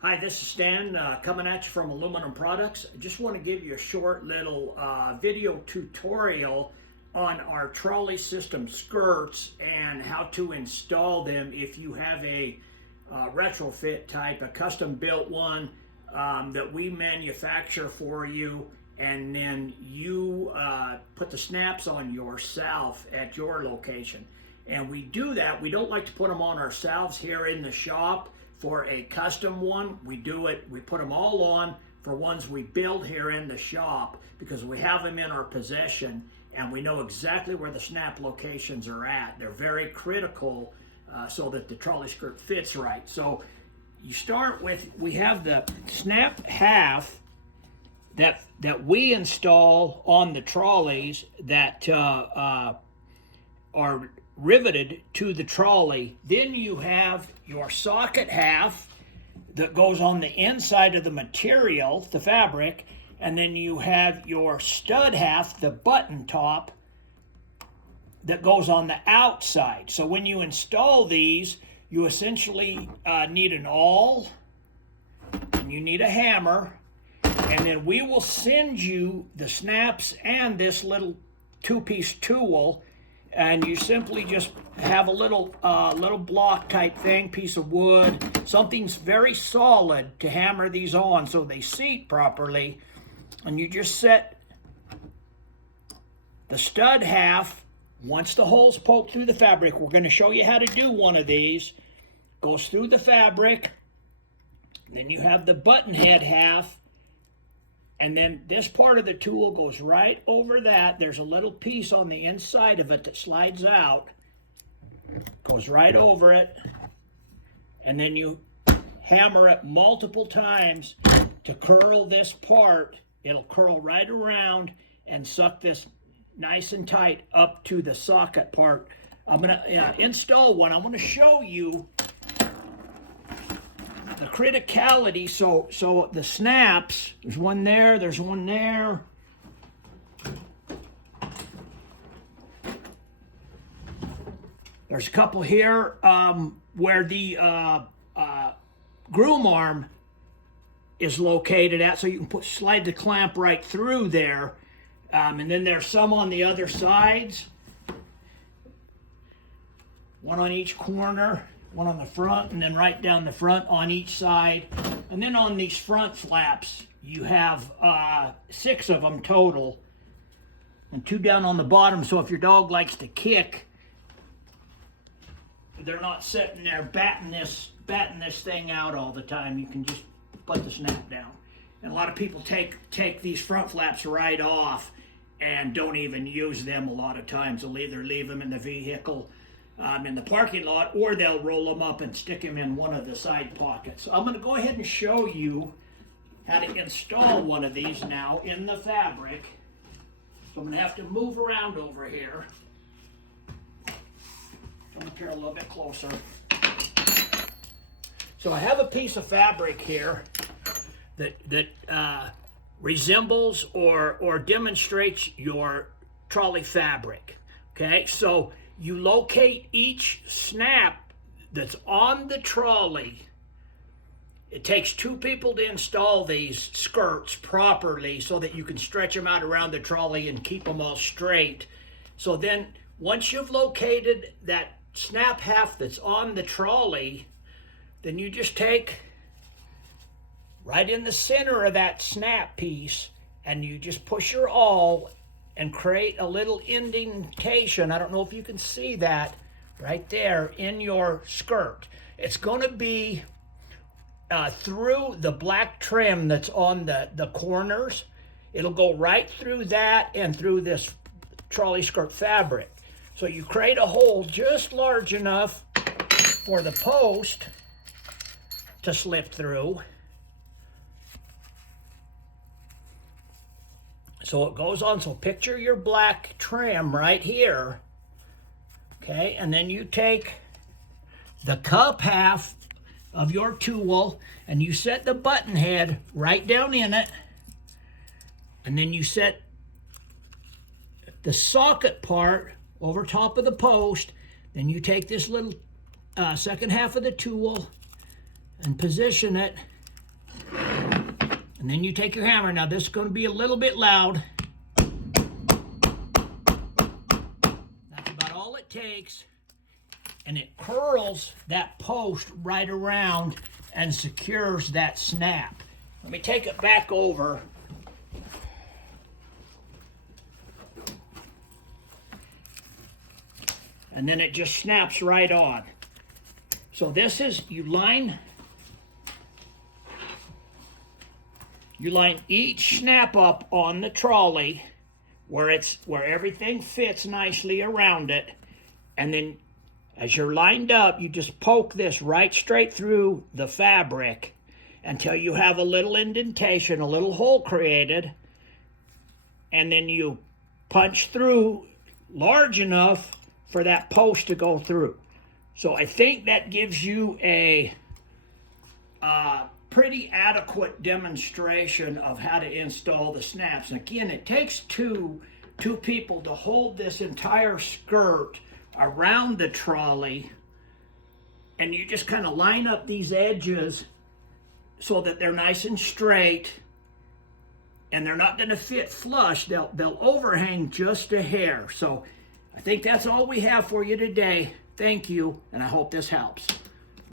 Hi, this is Stan coming at you from Aluminum Products. I just want to give you a short little video tutorial on our trolley system skirts and how to install them if you have a retrofit type, a custom built one that we manufacture for you, and then you put the snaps on yourself at your location. And we do that. We don't like to put them on ourselves here in the shop. For a custom one, we do it, we put them all on for ones we build here in the shop because we have them in our possession and we know exactly where the snap locations are at. They're very critical so that the trolley skirt fits right. So you start with, we have the snap half that we install on the trolleys that are riveted to the trolley. Then you have your socket half that goes on the inside of the material, the fabric, and then you have your stud half, the button top, that goes on the outside. So when you install these, you essentially need an awl, and you need a hammer, and then we will send you the snaps and this little two-piece tool. And you simply just have a little block type thing, piece of wood, something's very solid to hammer these on so they seat properly. And you just set the stud half, once the hole's poked through the fabric, we're going to show you how to do one of these, goes through the fabric, then you have the button head half, and then this part of the tool goes right over that. There's a little piece on the inside of it that slides out, goes right over it, and then you hammer it multiple times to curl this part. It'll curl right around and suck this nice and tight up to the socket part. I'm going to install one. I'm going to show you the criticality. So the snaps, there's one there, there's one there. There's a couple here where the groom arm is located at, so you can slide the clamp right through there. And then there's some on the other sides, one on each corner, one on the front, and then right down the front on each side. And then on these front flaps, you have 6 of them total, and 2 down on the bottom. So if your dog likes to kick, they're not sitting there batting this thing out all the time. You can just put the snap down. And a lot of people take these front flaps right off and don't even use them a lot of times. They'll either leave them in the vehicle in the parking lot, or they'll roll them up and stick them in one of the side pockets. So I'm going to go ahead and show you how to install one of these now in the fabric. So I'm going to have to move around over here. Come up here a little bit closer. So I have a piece of fabric here that resembles or demonstrates your trolley fabric. Okay, so you locate each snap that's on the trolley. It takes 2 people to install these skirts properly so that you can stretch them out around the trolley and keep them all straight. So then once you've located that snap half that's on the trolley, then you just take right in the center of that snap piece and you just push your awl and create a little indentation. I don't know if you can see that right there in your skirt. It's going to be through the black trim that's on the corners. It'll go right through that and through this trolley skirt fabric. So you create a hole just large enough for the post to slip through. So it goes on. So picture your black trim right here. Okay, and then you take the cup half of your tool and you set the button head right down in it. And then you set the socket part over top of the post. Then you take this little second half of the tool and position it And then you take your hammer. Now this is going to be a little bit loud. That's about all it takes. And it curls that post right around and secures that snap. Let me take it back over. And then it just snaps right on. So this is, you line each snap up on the trolley where everything fits nicely around it, and then as you're lined up, you just poke this right straight through the fabric until you have a little indentation, a little hole created, and then you punch through large enough for that post to go through. So I think that gives you a pretty adequate demonstration of how to install the snaps. And again, it takes two people to hold this entire skirt around the trolley, and you just kind of line up these edges so that they're nice and straight, and they're not going to fit flush. They'll overhang just a hair. So I think that's all we have for you today. Thank you, and I hope this helps.